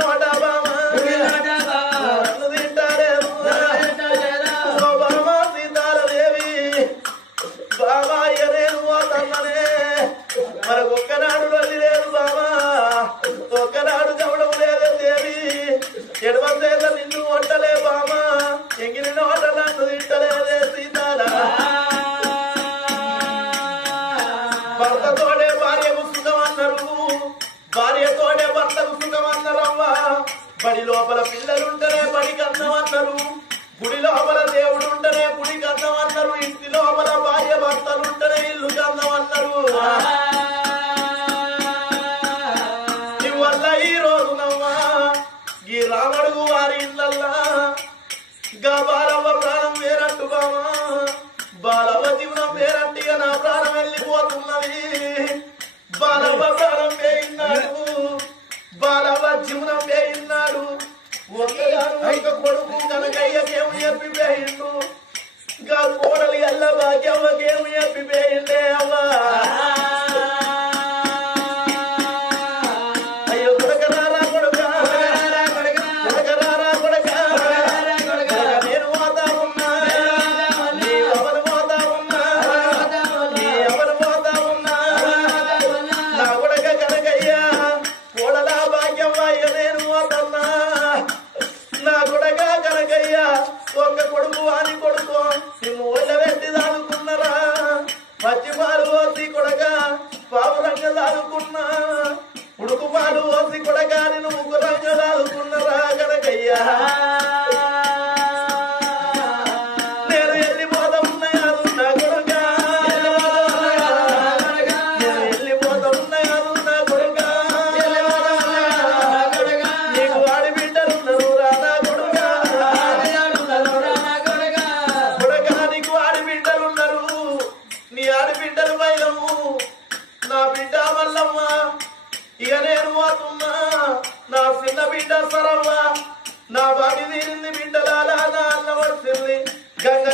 Nada. లోపల పిల్లలుంటేనే పనికి కన్నాం అయ్యగారు ఒక కొడుకు కనకయ్య ఏమి చెప్పిపోయిండు ఇంకా కోడలు ఎల్ల భాగ్యమ్మకేమి చెప్పిపోయిందే అమ్మా. on the చిన్న బిడ్డ సరవ్వ. నా బాగి తీరింది బిడ్డలాలా నా అన్న వచ్చింది. గంగ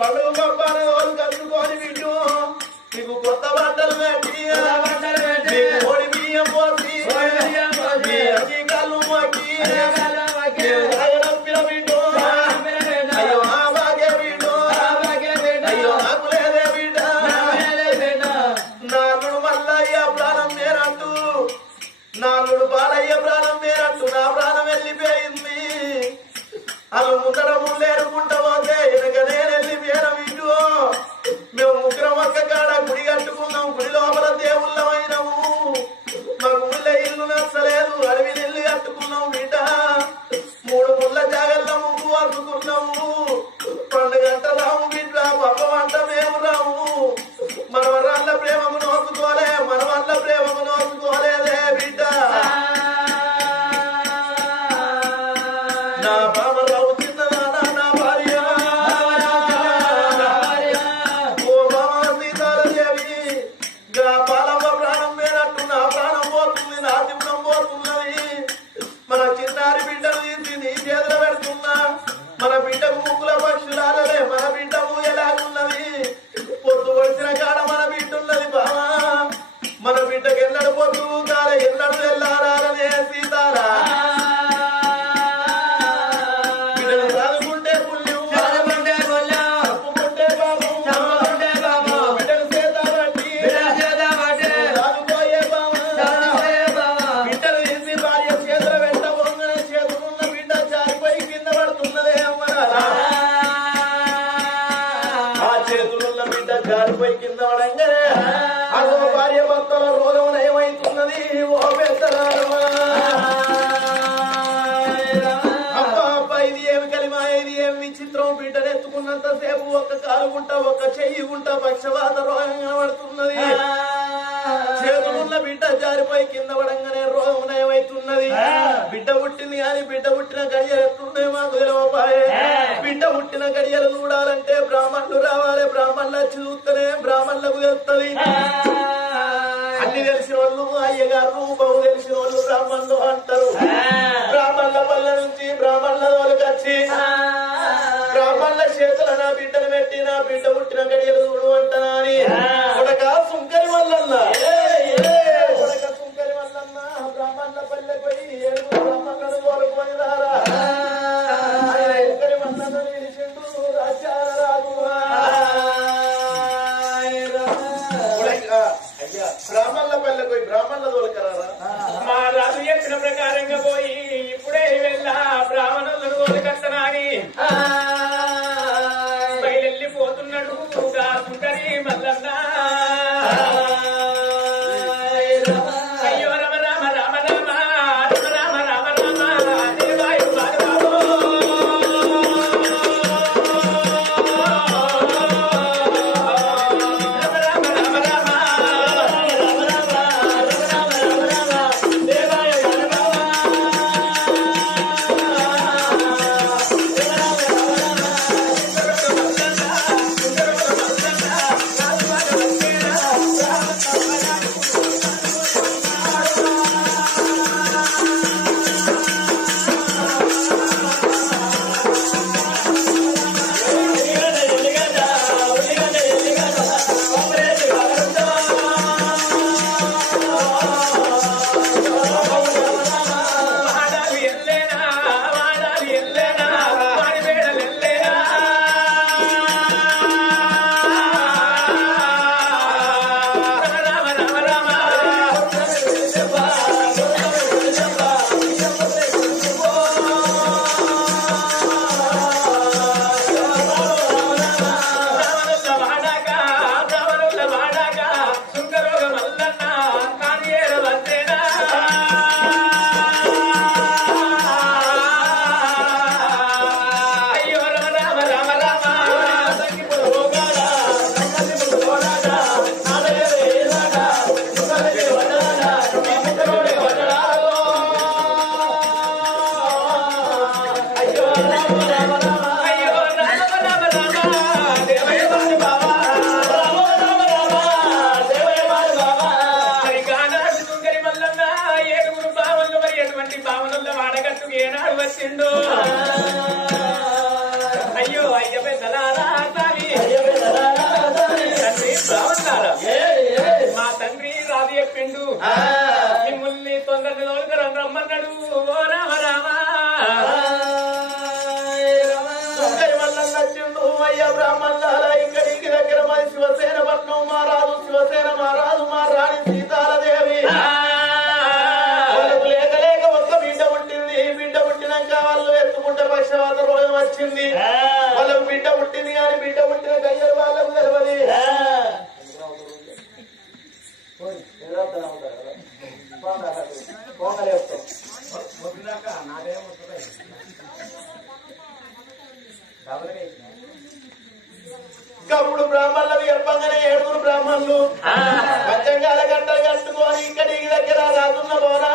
పండుగ పబ్బాల వాళ్ళు కట్టుకొని వింటూ నీకు కొత్త బట్టలు కట్టి ఓడి బియ్యం పోసి అన్ని కళ్ళు మొట్టి నాలుడు బాలయ్య ప్రాణం వేరట్టు నా ప్రాణం వెళ్ళిపోయింది అవి ముందర ముందేరుకుంటా పడంగానే భార్య భర్తల రోగం నయమవుతున్నది ఓ పెద్దరామా ఇది ఏమి కలిమా? ఇది ఏమి విచిత్రం? బిడ్డనెత్తుకున్నంత సేపు ఒక కాలు ఒక చెయ్యి గుంట పక్షవాత రోగం కనబడుతున్నది. చేతులున్న బిడ్డ జారిపోయి కింద పడంగానే రోగం నయమవుతున్నది బిడ్డ పుట్టింది కానీ బిడ్డ పుట్టిన గడియలు ఎట్లున్నాయి మాకు తెలియపాయే బిడ్డ పుట్టిన గడియలు చూడాలంటే బ్రాహ్మణులు రావాలి బ్రాహ్మణులు వచ్చి చూస్తేనే బ్రాహ్మణులకు తెలుస్తుంది. అన్ని తెలిసిన వాళ్ళు అయ్యగారు బహు తెలిసిన వాళ్ళు బ్రాహ్మణులు అంటారు. బ్రాహ్మణుల పల్ల నుంచి బ్రాహ్మణుల వాళ్ళకి వచ్చి బ్రాహ్మణుల చేతుల నా బిడ్డను పెట్టి నా బిడ్డ పుట్టిన గడియలు చూడు అంటనా అని ఒక సుంకరి వల్ల బ్రాహ్మణుల పల్లె బ్రాహ్మణుల దొరకరా అయ్యో అయ్య మా తండ్రి రాదు చెప్పిండు. మిమ్మల్ని తొందరగా రమ్మన్నాడు. ఓరా namorar.